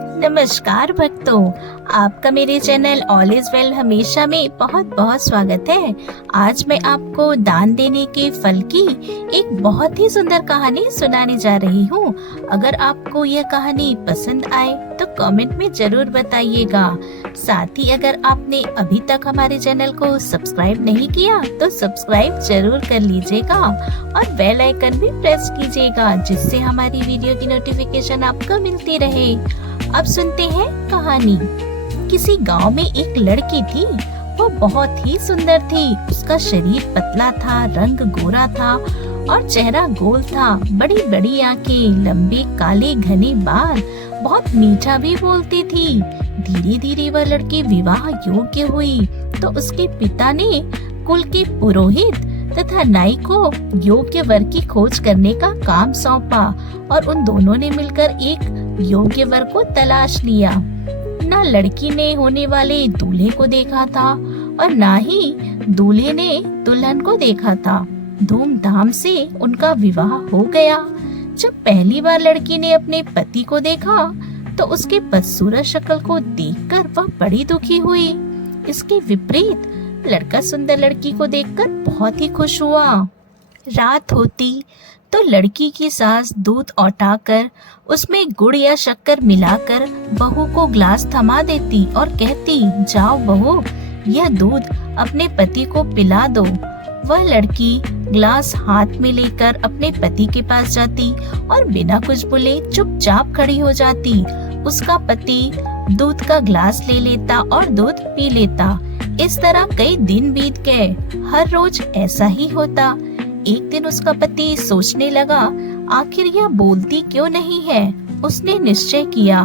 नमस्कार भक्तों, आपका मेरे चैनल ऑल इज वेल हमेशा में बहुत बहुत स्वागत है। आज मैं आपको दान देने के फल की एक बहुत ही सुंदर कहानी सुनाने जा रही हूँ। अगर आपको यह कहानी पसंद आए तो कमेंट में जरूर बताइएगा। साथ ही अगर आपने अभी तक हमारे चैनल को सब्सक्राइब नहीं किया तो सब्सक्राइब जरूर कर लीजिएगा और बेल आइकन भी प्रेस कीजिएगा, जिससे हमारी वीडियो की नोटिफिकेशन आपको मिलती रहे। अब सुनते हैं कहानी। किसी गांव में एक लड़की थी। वो बहुत ही सुंदर थी। उसका शरीर पतला था, रंग गोरा था और चेहरा गोल था। बड़ी बड़ी आंखें, लंबे काले घने बाल, बहुत मीठा भी बोलती थी। धीरे धीरे वह लड़की विवाह योग्य हुई तो उसके पिता ने कुल के पुरोहित तथा नाई को योग्य वर की खोज करने का काम सौंपा और उन दोनों ने मिलकर एक योग्य वर को तलाश लिया। न लड़की ने होने वाले दूल्हे को देखा था और न ही दूल्हे ने दुल्हन को देखा था। धूमधाम से उनका विवाह हो गया। जब पहली बार लड़की ने अपने पति को देखा तो उसके बदसूरत शक्ल को देखकर वह बड़ी दुखी हुई। इसके विपरीत लड़का सुंदर लड़की को देखकर बहुत ही खुश हुआ। रात होती तो लड़की की सास दूध औटाकर उसमें गुड़ या शक्कर मिलाकर बहू को ग्लास थमा देती और कहती, जाओ बहू, यह दूध अपने पति को पिला दो। वह लड़की ग्लास हाथ में लेकर अपने पति के पास जाती और बिना कुछ बोले चुपचाप खड़ी हो जाती। उसका पति दूध का ग्लास ले लेता और दूध पी लेता। इस तरह कई दिन बीत गए। हर रोज ऐसा ही होता। एक दिन उसका पति सोचने लगा, आखिर यह बोलती क्यों नहीं है। उसने निश्चय किया,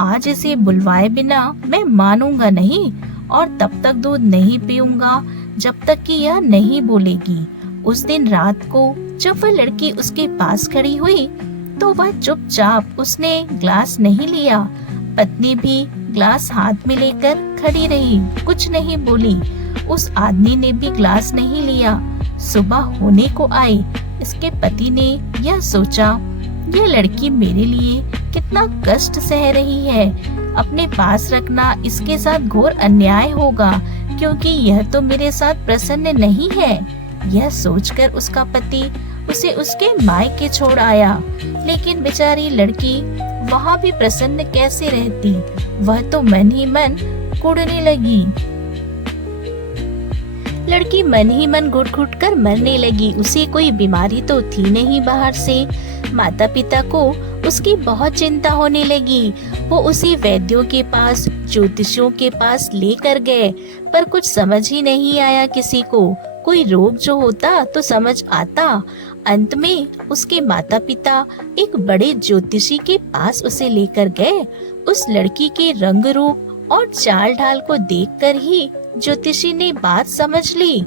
आज इसे बुलवाए बिना मैं मानूंगा नहीं और तब तक दूध नहीं पीऊंगा जब तक कि यह नहीं बोलेगी। उस दिन रात को जब वह लड़की उसके पास खड़ी हुई तो वह चुपचाप, उसने ग्लास नहीं लिया। पत्नी भी ग्लास हाथ में लेकर खड़ी रही, कुछ नहीं बोली। उस आदमी ने भी ग्लास नहीं लिया। सुबह होने को आई। इसके पति ने यह सोचा, यह लड़की मेरे लिए कितना कष्ट सह रही है। अपने पास रखना इसके साथ घोर अन्याय होगा, क्योंकि यह तो मेरे साथ प्रसन्न नहीं है। यह सोचकर उसका पति उसे उसके मायके छोड़ आया। लेकिन बेचारी लड़की वहाँ भी प्रसन्न कैसे रहती। वह तो मन ही मन कुढ़ने लगी। लड़की मन ही मन घुट घुट कर मरने लगी। उसे कोई बीमारी तो थी नहीं बाहर से। माता पिता को उसकी बहुत चिंता होने लगी। वो उसे वैद्यों के पास, ज्योतिषियों के पास लेकर गए, पर कुछ समझ ही नहीं आया किसी को। कोई रोग जो होता तो समझ आता। अंत में उसके माता पिता एक बड़े ज्योतिषी के पास उसे लेकर गए। उस लड़की के रंग रूप और चाल ढाल को देखकर ही ज्योतिषी ने बात समझ ली।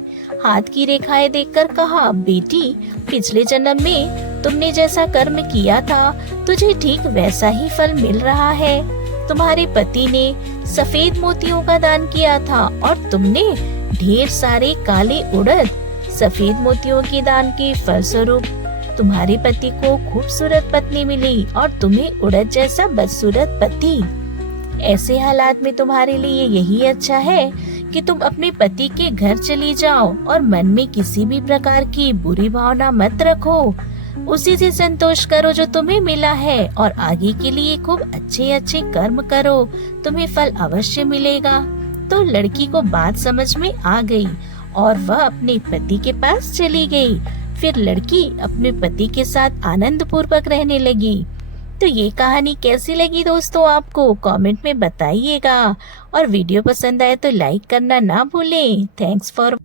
हाथ की रेखाएं देखकर कहा, बेटी, पिछले जन्म में तुमने जैसा कर्म किया था तुझे ठीक वैसा ही फल मिल रहा है। तुम्हारे पति ने सफेद मोतियों का दान किया था और तुमने ढेर सारे काले उड़द। सफेद मोतियों के दान के फलस्वरूप तुम्हारे पति को खूबसूरत पत्नी मिली और तुम्हें उड़द जैसा बदसूरत पति। ऐसे हालात में तुम्हारे लिए यही अच्छा है कि तुम अपने पति के घर चली जाओ और मन में किसी भी प्रकार की बुरी भावना मत रखो। उसी से संतोष करो जो तुम्हें मिला है और आगे के लिए खूब अच्छे अच्छे कर्म करो, तुम्हें फल अवश्य मिलेगा। तो लड़की को बात समझ में आ गई और वह अपने पति के पास चली गई। फिर लड़की अपने पति के साथ आनंद पूर्वक रहने लगी। तो ये कहानी कैसी लगी दोस्तों, आपको कमेंट में बताइएगा और वीडियो पसंद आए तो लाइक करना ना भूलें। Thanks for